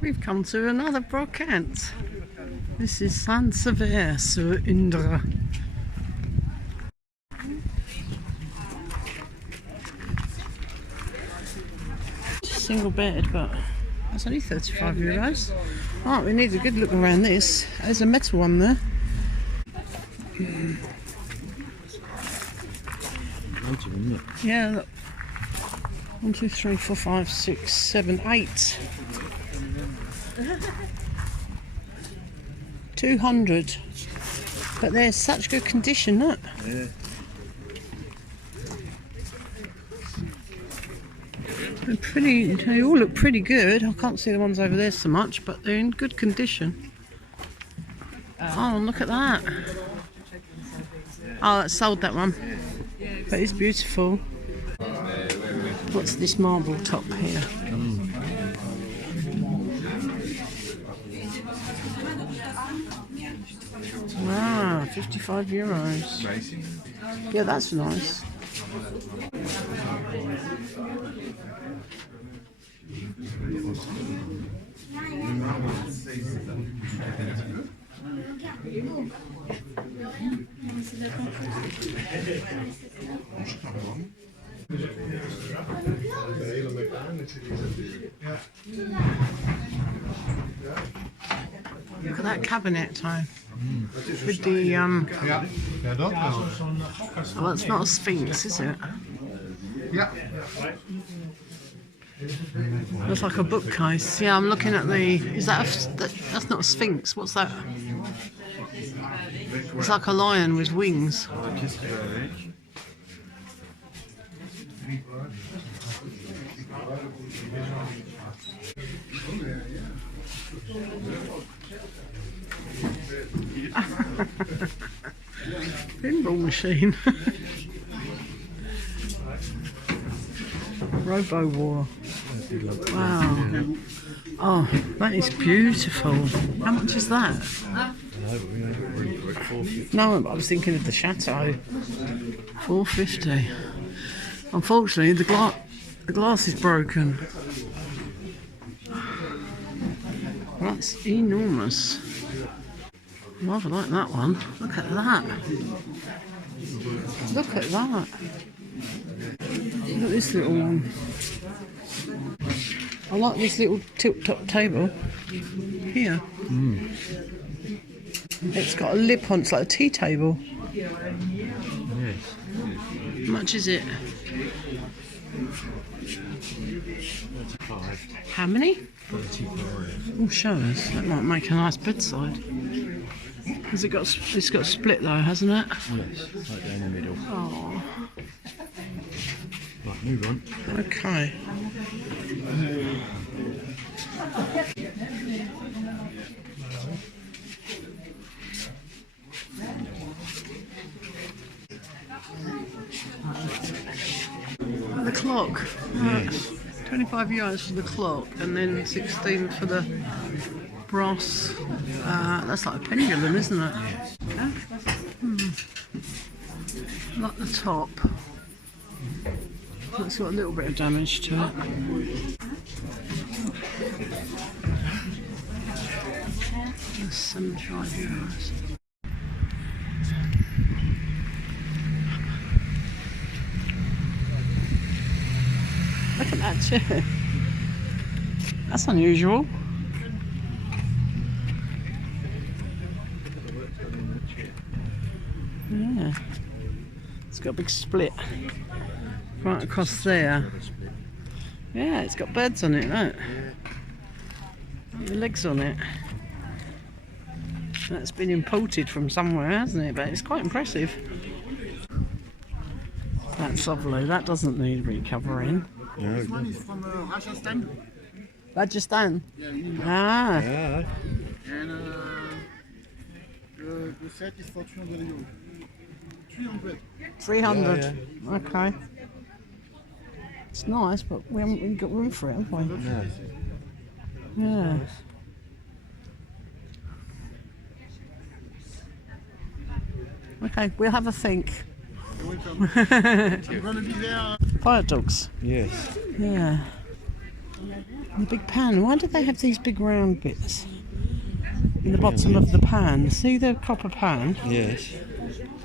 We've come to another Brocante. This is Saint-Sever-sur-Indre. Single bed, but that's only €35. Right, we need a good look around this. There's a metal one there. Yeah, look. 1, 2, 3, 4, 5, 6, 7, 8. 200. But they're such good condition, look. Yeah. They're pretty, they all look pretty good. I can't see the ones over there so much, but they're in good condition. Oh, look at that. Oh, that's sold, that one. But it's beautiful. What's this marble top here? Wow, €55. Yeah, that's nice. Look at that cabinet type. With the well, it's not a sphinx, is it? Yeah. Looks like a bookcase. Yeah, I'm looking at the. Is that that's not a sphinx? What's that? It's like a lion with wings. Pinball machine. Robo War. Wow. Oh, that is beautiful. How much is that? No, I was thinking of the Chateau. $4.50. Unfortunately, the glass is broken. That's enormous. Rather like that one. Look at that. Look at that. Look at this little one. I like this little tilt-top table here. It's got a lip on. It's like a tea table. Yes. How much is it? 35. How many? 35. Oh, show us. That might make a nice bedside. Has it got? It's got a split though, hasn't it? Yes, right down the middle. Oh. Right, move on. Okay. The clock. Yes. €25 for the clock, and then 16 for the brass. That's like a pendulum, isn't it? Yes. Like the top. It's got a little bit of damage to it. That's €75. Look at that chair. That's unusual. Yeah. It's got a big split right across there. Yeah, it's got beds on it, look. The legs on it. That's been imported from somewhere, hasn't it? But it's quite impressive. That's lovely. That doesn't need recovering. No, This one is from Rajasthan. Rajasthan? Yeah, in India. Ah. yeah. And the set is for 300 euros. 300. 300. Yeah, Okay. It's nice, but we haven't really got room for it, have we? No. Yeah. Okay, we'll have a think. You're welcome. I'm gonna be there. Fire dogs. Yes. Yeah. The big pan. Why do they have these big round bits in the bottom of the pan? See the copper pan? Yes.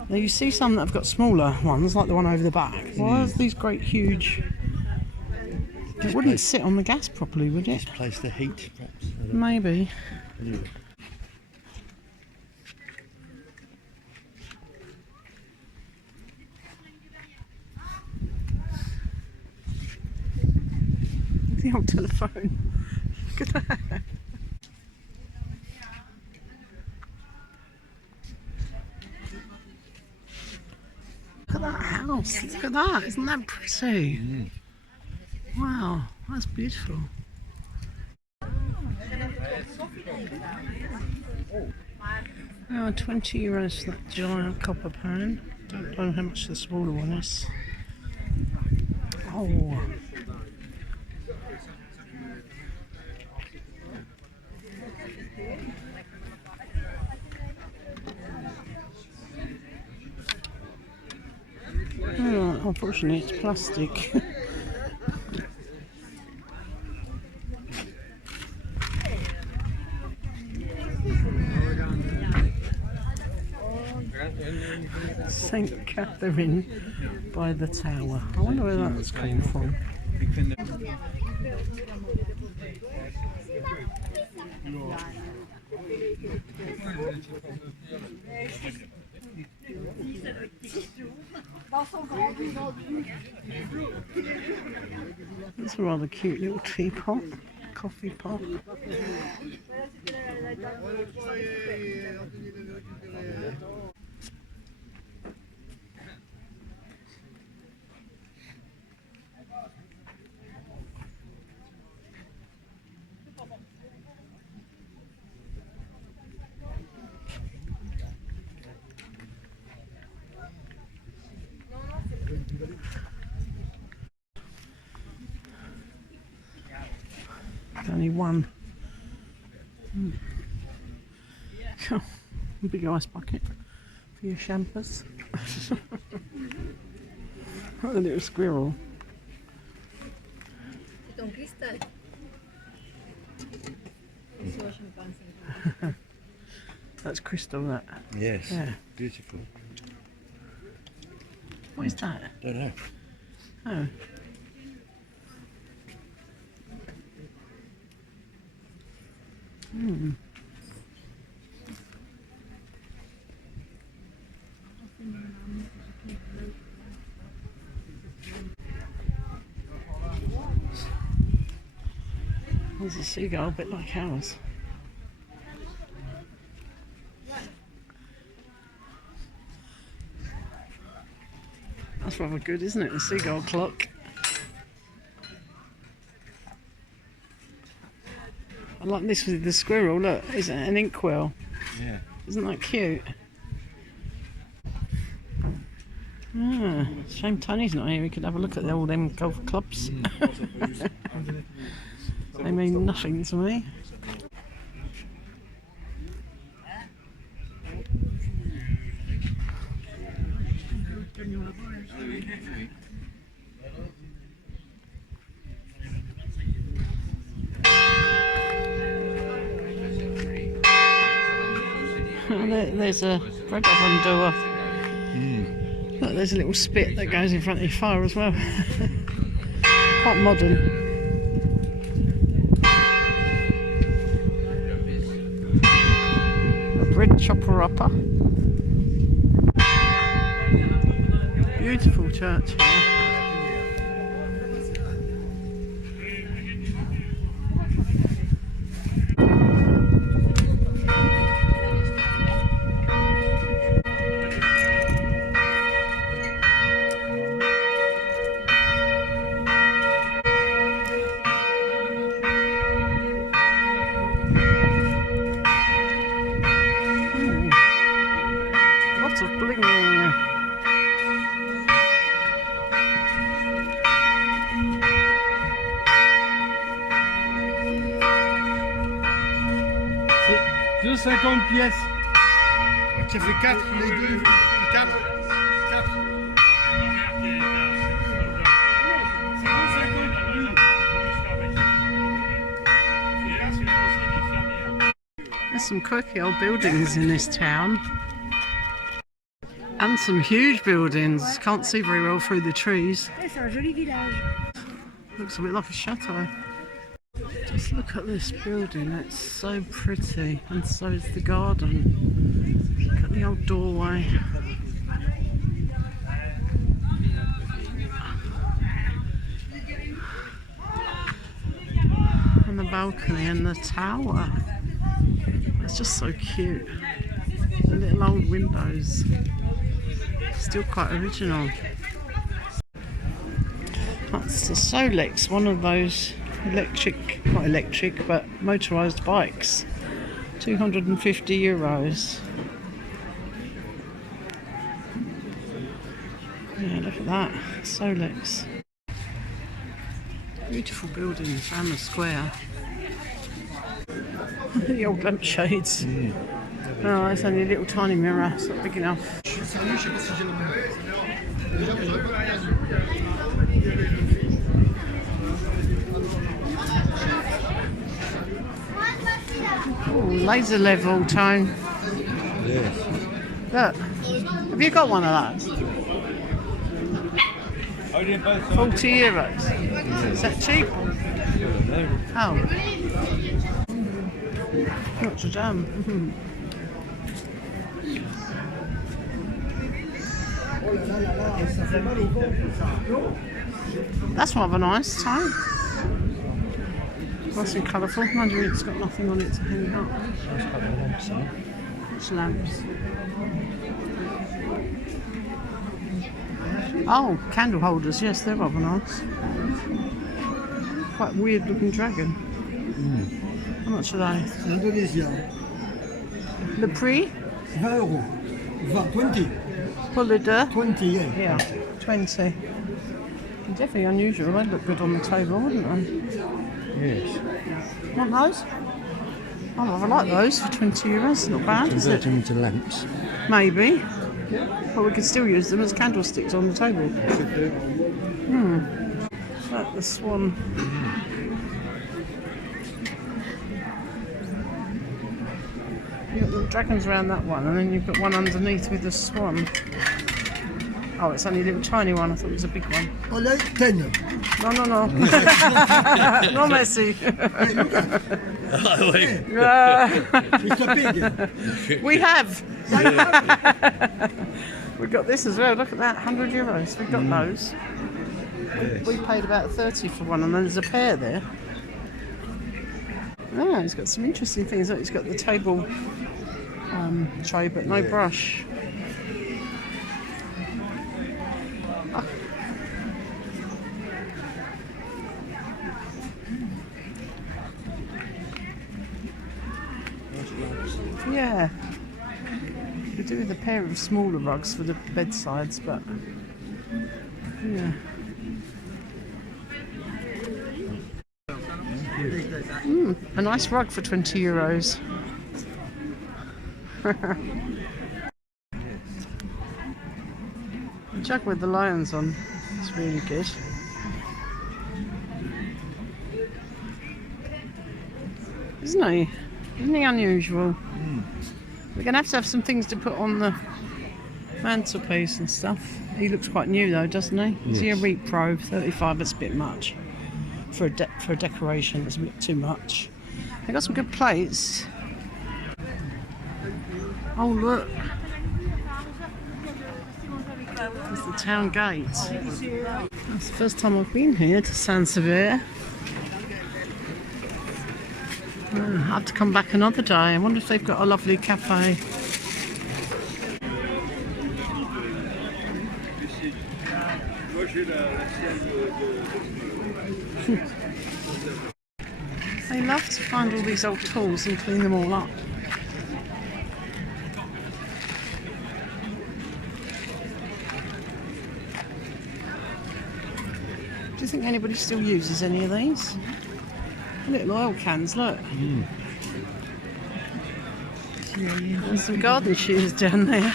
Now you see some that have got smaller ones, like the one over the back. Why are these great huge? It wouldn't sit on the gas properly, would it? Place the heat, perhaps. I don't Maybe. know. The old telephone. Look at that. Look at that house. Look at that. Isn't that pretty? Mm. Wow, that's beautiful. Oh, 20 euros for that giant copper pan. Don't know how much the smaller one is. Oh. Oh, unfortunately, it's plastic. St. Catherine by the Tower. I wonder where that's come from. That's a rather cute little teapot, coffee pot. Only one. Oh, a big ice bucket for your champers. What a little squirrel. That's crystal, that. Yes. Yeah. Beautiful. What is that? Don't know. Oh. Hmm. There's a seagull, a bit like ours. That's rather good, isn't it? The seagull clock. I like this with the squirrel. Look, is it an inkwell? Yeah. Isn't that cute? Ah, shame Tony's not here. We could have a look at all them golf clubs. They mean nothing to me. There's a bread oven door. Look, there's a little spit that goes in front of your fire as well. Quite modern. A bread chopper upper. Beautiful church here. Lots of bling. C'est 2,50 pièces. Ça fait 4, les deux. 4. 4. C'est 2,50. There's some quirky old buildings in this town. And some huge buildings. Can't see very well through the trees. Looks a bit like a chateau. Just look at this building, it's so pretty, and so is the garden. Look at the old doorway. And the balcony and the tower. It's just so cute. The little old windows. Still quite original. That's the Solex, one of those electric, not electric, but motorised bikes. €250. Yeah, look at that. Solex. Beautiful buildings around the square. The old lampshades. Oh, it's only a little tiny mirror, it's not big enough. Oh, laser level tone. Yes. Look, have you got one of those? €40. Is that cheap? Oh. Notre Dame. That's rather nice, too. Nice and colourful. Mind you, it's got nothing on it to hang up. It's lamps. Oh, candle holders. Yes, they're rather nice. Quite weird looking dragon. How much are they? Indonesia. Le prix? €20. 20. Pour le deux? 20, yeah. Yeah, 20. Definitely unusual. They'd look good on the table, wouldn't they? Yes. Want those? Oh, I like those for €20. Not bad, is Convert it? them into lamps. Maybe. But we could still use them as candlesticks on the table. Like the swan. You've got the dragons around that one, and then you've got one underneath with the swan. Oh, it's only a little tiny one. I thought it was a big one. Oh, like 10. No. No, merci. Hey, look at it. It's a pig. We have. We've got this as well. Look at that, €100. We've got those. We paid about 30 for one, and then there's a pair there. Oh, it's got some interesting things. Look, it's got the table tray, but no brush. Oh. Yeah. Could do with a pair of smaller rugs for the bedsides, but yeah. A nice rug for €20. The jug with the lions on is really good. Isn't he? Isn't he unusual? We're going to have some things to put on the mantelpiece and stuff. He looks quite new though, doesn't he? Yes. Is he a repro? 35, it's a bit much. For a decoration, it's a bit too much. They've got some good plates. Oh look. There's the town gate. That's the first time I've been here to Saint-Sever. I have to come back another day. I wonder if they've got a lovely cafe. They love to find all these old tools and clean them all up. Do you think anybody still uses any of these? Little oil cans, look. And some garden shoes down there.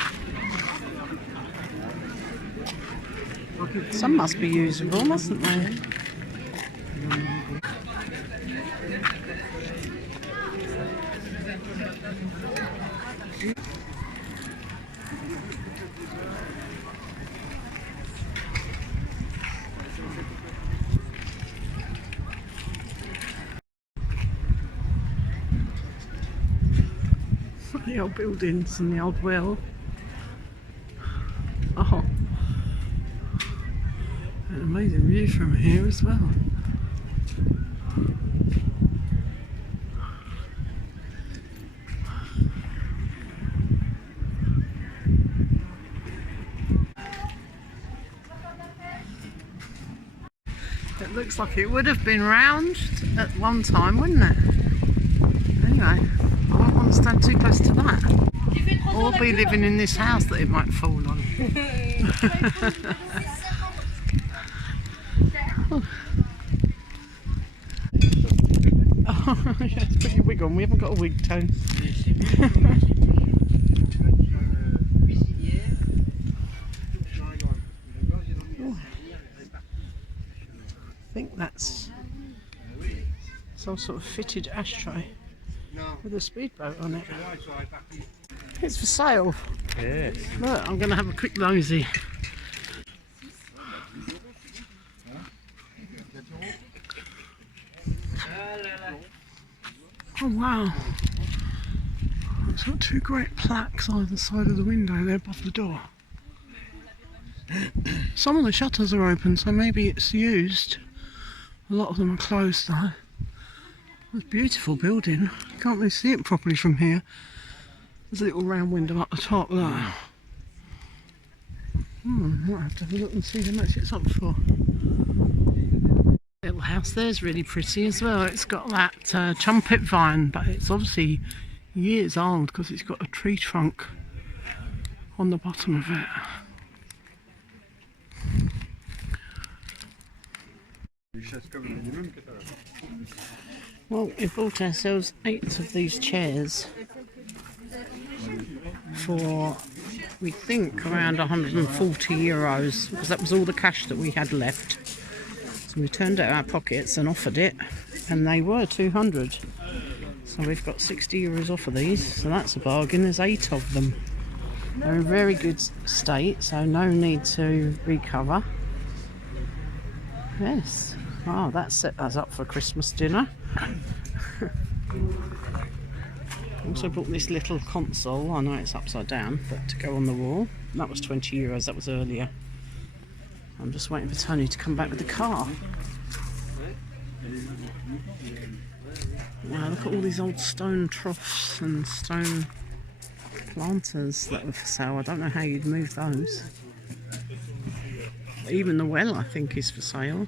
Some must be usable, mustn't they? The old buildings and the old well. Oh, an amazing view from here as well. It looks like it would have been round at one time, wouldn't it? Anyway, I don't want to stand too close to that. Or be living in this house that it might fall on. Oh, yes, put your wig on. We haven't got a wig, Tone. I think that's some sort of fitted ashtray with a speedboat on it. It's for sale. Yes. Look, I'm going to have a quick nosy. Oh wow. It's got two great plaques either side of the window there above the door. Some of the shutters are open, so maybe it's used. A lot of them are closed though. It's a beautiful building. You can't really see it properly from here. There's a little round window up the top there. Might have to have a look and see how much it's up for. Little house there's really pretty as well. It's got that trumpet vine, but it's obviously years old because it's got a tree trunk on the bottom of it. Well, we bought ourselves 8 of these chairs for, we think, around 140 euros, because that was all the cash that we had left. So we turned out our pockets and offered it, and they were 200. So we've got 60 euros off of these, so that's a bargain. There's 8 of them. They're in very good state, so no need to recover. Yes. Oh, that set us up for Christmas dinner. Also bought this little console. I know it's upside down, but to go on the wall. That was 20 euros, that was earlier. I'm just waiting for Tony to come back with the car. Wow, look at all these old stone troughs and stone planters that were for sale. I don't know how you'd move those. Even the well, I think, is for sale.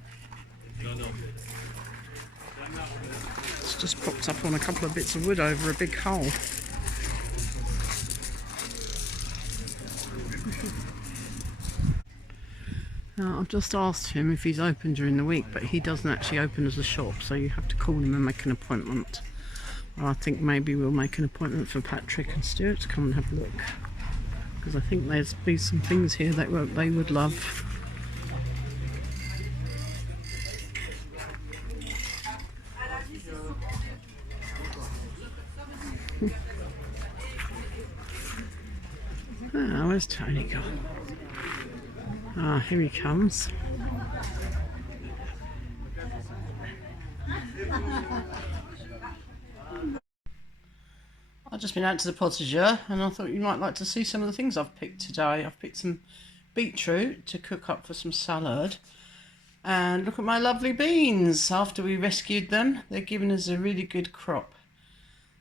It's just propped up on a couple of bits of wood over a big hole. Now, I've just asked him if he's open during the week, but he doesn't actually open as a shop, so you have to call him and make an appointment. Or I think maybe we'll make an appointment for Patrick and Stuart to come and have a look, because I think there's be some things here that they would love. Ah, where's Tony gone? Ah, here he comes. I've just been out to the potager and I thought you might like to see some of the things I've picked today. I've picked some beetroot to cook up for some salad. And look at my lovely beans. After we rescued them, they're giving us a really good crop.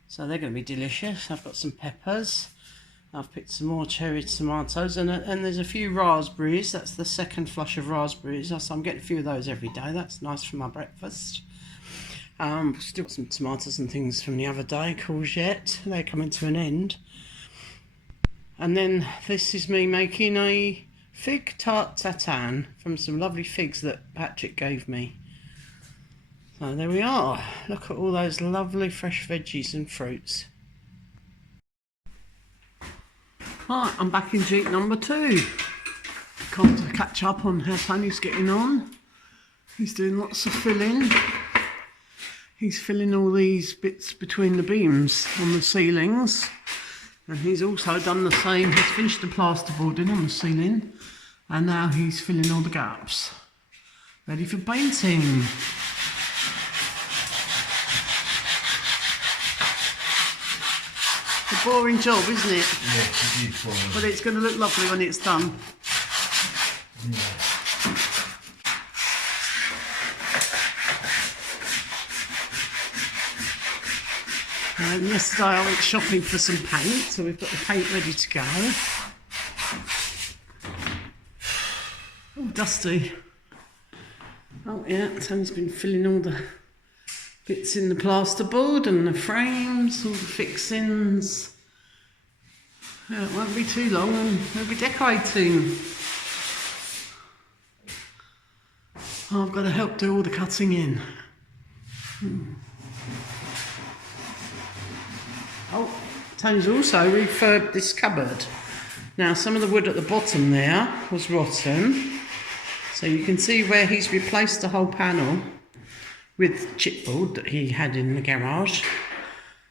So they're going to be delicious. I've got some peppers. I've picked some more cherry tomatoes, and there's a few raspberries. That's the second flush of raspberries. So I'm getting a few of those every day. That's nice for my breakfast. Still got some tomatoes and things from the other day. Courgette, they're coming to an end. And then this is me making a fig tarte tatin from some lovely figs that Patrick gave me. So there we are. Look at all those lovely fresh veggies and fruits. Right, I'm back in Gite number 2. Come to catch up on how Tony's getting on. He's doing lots of filling. He's filling all these bits between the beams on the ceilings. And he's also done the same. He's finished the plasterboarding on the ceiling. And now he's filling all the gaps. Ready for painting. a boring job, isn't it? Yes, it is for me. But it's going to look lovely when it's done. Yesterday I went shopping for some paint, so we've got the paint ready to go. Oh, dusty. Oh yeah, Tony's been filling all the bits in the plasterboard and the frames, all the fixings. Yeah, it won't be too long and we'll be decorating. Oh, I've got to help do all the cutting in. Oh, Tony's also refurbed this cupboard. Now, some of the wood at the bottom there was rotten. So you can see where he's replaced the whole panel with chipboard that he had in the garage,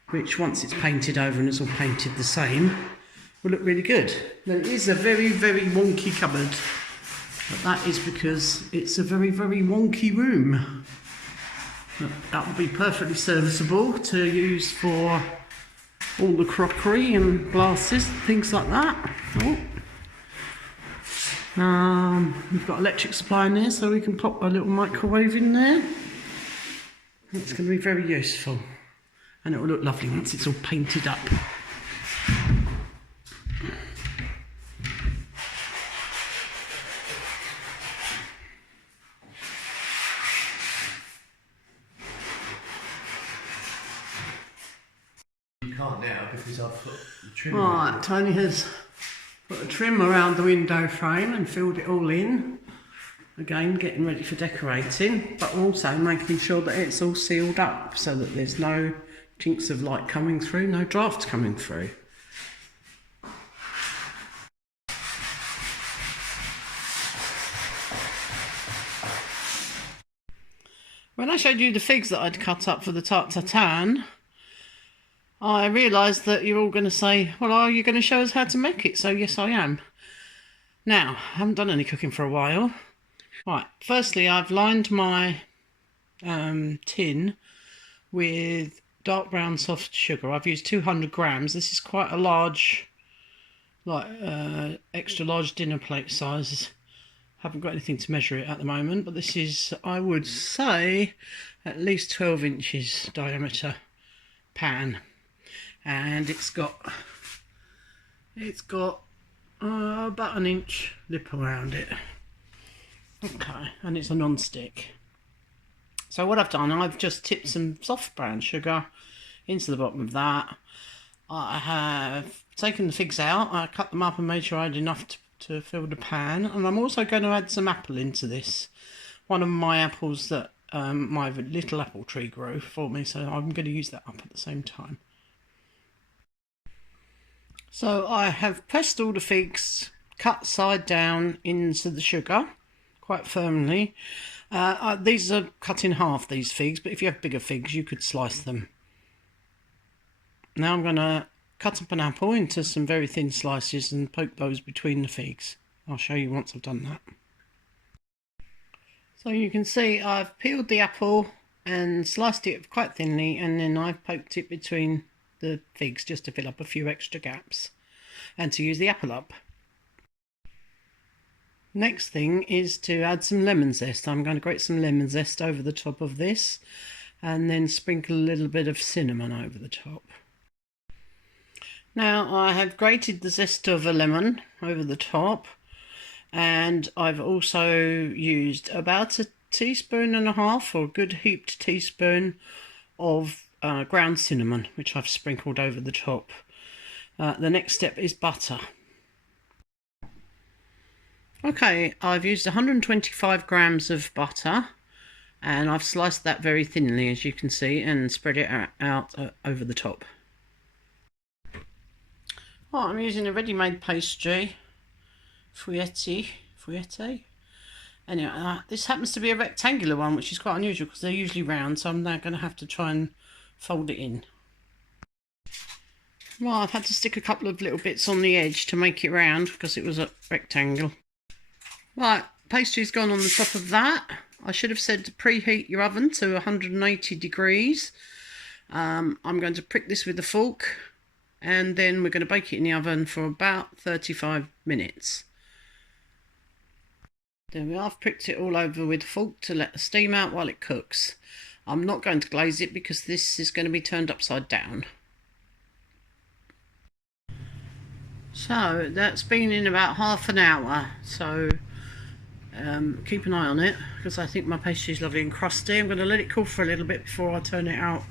which once it's painted over and it's all painted the same, will look really good. Now, it is a very, very wonky cupboard, but that is because it's a very, very wonky room. That will be perfectly serviceable to use for all the crockery and glasses, things like that. Oh. We've got electric supply in there, so we can pop a little microwave in there. It's going to be very useful, and it will look lovely once it's all painted up. You can't now because I've put the trim. Right, Tony has put a trim around the window frame and filled it all in. Again, getting ready for decorating, but also making sure that it's all sealed up so that there's no chinks of light coming through, no drafts coming through. When I showed you the figs that I'd cut up for the Tarte Tatin, I realised that you're all going to say, well, are you going to show us how to make it? So yes, I am. Now, I haven't done any cooking for a while. Right, firstly, I've lined my tin with dark brown soft sugar. I've used 200 grams. This is quite a large, like extra large dinner plate size. Haven't got anything to measure it at the moment, but this is, I would say, at least 12 inches diameter pan. And it's got about an inch lip around it. Okay, and it's a non-stick. So what I've done, I've just tipped some soft brown sugar into the bottom of that. I have taken the figs out, I cut them up and made sure I had enough to fill the pan. And I'm also going to add some apple into this. One of my apples that my little apple tree grew for me, so I'm going to use that up at the same time. So I have pressed all the figs, cut side down into the sugar quite firmly. These are cut in half, these figs, but if you have bigger figs you could slice them. Now I'm going to cut up an apple into some very thin slices and poke those between the figs. I'll show you once I've done that. So you can see I've peeled the apple and sliced it quite thinly, and then I've poked it between the figs just to fill up a few extra gaps and to use the apple up. Next thing is to add some lemon zest. I'm going to grate some lemon zest over the top of this and then sprinkle a little bit of cinnamon over the top. Now I have grated the zest of a lemon over the top, and I've also used about 1.5 teaspoons or a good heaped teaspoon of ground cinnamon, which I've sprinkled over the top. The next step is butter. Okay, I've used 125 grams of butter, and I've sliced that very thinly, as you can see, and spread it out over the top. Oh, I'm using a ready-made pastry, fouette. Anyway, this happens to be a rectangular one, which is quite unusual because they're usually round, so I'm now going to have to try and fold it in. Well, I've had to stick a couple of little bits on the edge to make it round because it was a rectangle. Right, pastry's gone on the top of that. I should have said to preheat your oven to 180 degrees. I'm going to prick this with a fork and then we're going to bake it in the oven for about 35 minutes. There we are. I've pricked it all over with a fork to let the steam out while it cooks. I'm not going to glaze it because this is going to be turned upside down. So that's been in about half an hour, so keep an eye on it because I think my pastry is lovely and crusty. I'm going to let it cool for a little bit before I turn it out.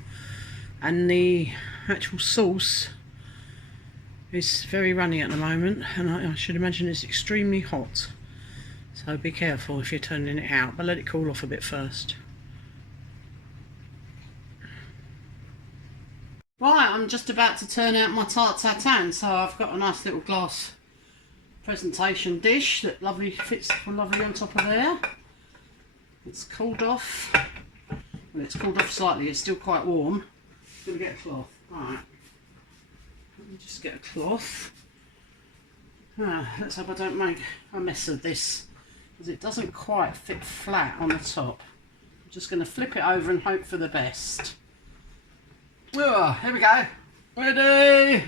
And the actual sauce is very runny at the moment, and I should imagine it's extremely hot. So be careful if you're turning it out, but let it cool off a bit first. Right, I'm just about to turn out my Tarte Tatin, so I've got a nice little glass presentation dish that fits lovely on top of there. It's cooled off. Well, it's cooled off slightly, it's still quite warm. I'm going to get a cloth. Right, let me just get a cloth. Let's hope I don't make a mess of this, because it doesn't quite fit flat on the top. I'm just going to flip it over and hope for the best. Oh, here we go. Ready?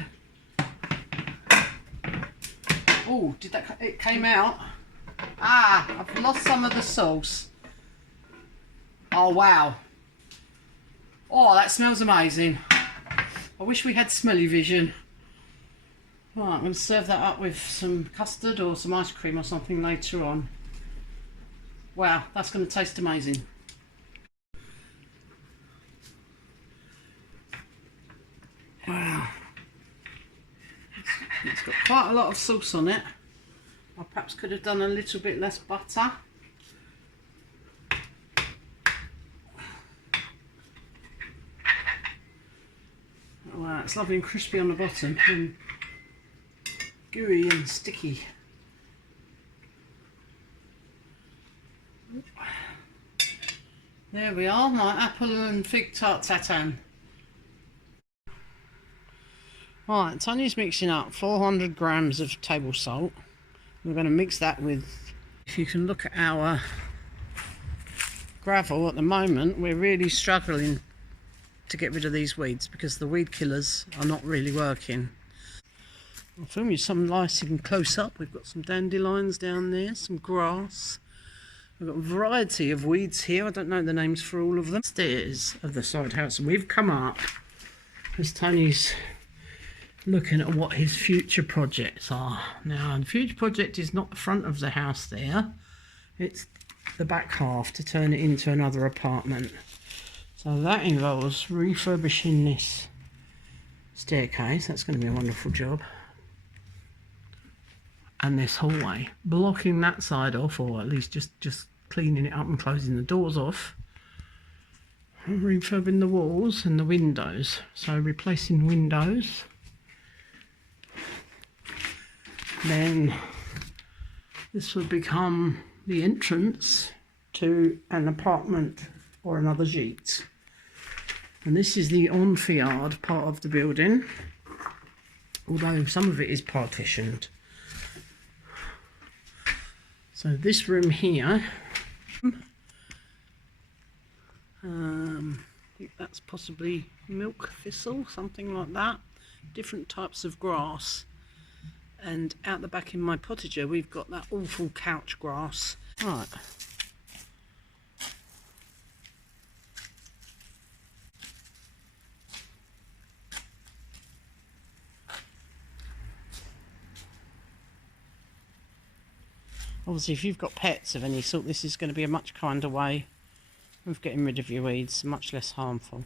Oh, it came out. I've lost some of the sauce. Oh, wow. Oh, that smells amazing. I wish we had smelly vision. Right, I'm going to serve that up with some custard or some ice cream or something later on. Wow, that's going to taste amazing. Wow. It's got quite a lot of sauce on it. I perhaps could have done a little bit less butter. Wow, it's lovely and crispy on the bottom and gooey and sticky. There we are, my apple and fig Tarte Tatin. Right, Tony's mixing up 400 grams of table salt. We're going to mix that with, if you can look at our gravel at the moment, we're really struggling to get rid of these weeds because the weed killers are not really working. I'll film you some lighting close up. We've got some dandelions down there, some grass. We've got a variety of weeds here. I don't know the names for all of them. Stairs of the side house, and we've come up as Tony's looking at what his future projects are. Now, the future project is not the front of the house there, it's the back half to turn it into another apartment. So that involves refurbishing this staircase. That's going to be a wonderful job. And this hallway, blocking that side off, or at least just cleaning it up and closing the doors off. And refurbing the walls and the windows. So replacing windows. Then this would become the entrance to an apartment or another gite. And this is the amphitheatre part of the building, although some of it is partitioned. So this room here, I think that's possibly milk thistle, something like that. Different types of grass. And out the back in my potager, we've got that awful couch grass. Right. Obviously, if you've got pets of any sort, this is going to be a much kinder way of getting rid of your weeds, much less harmful.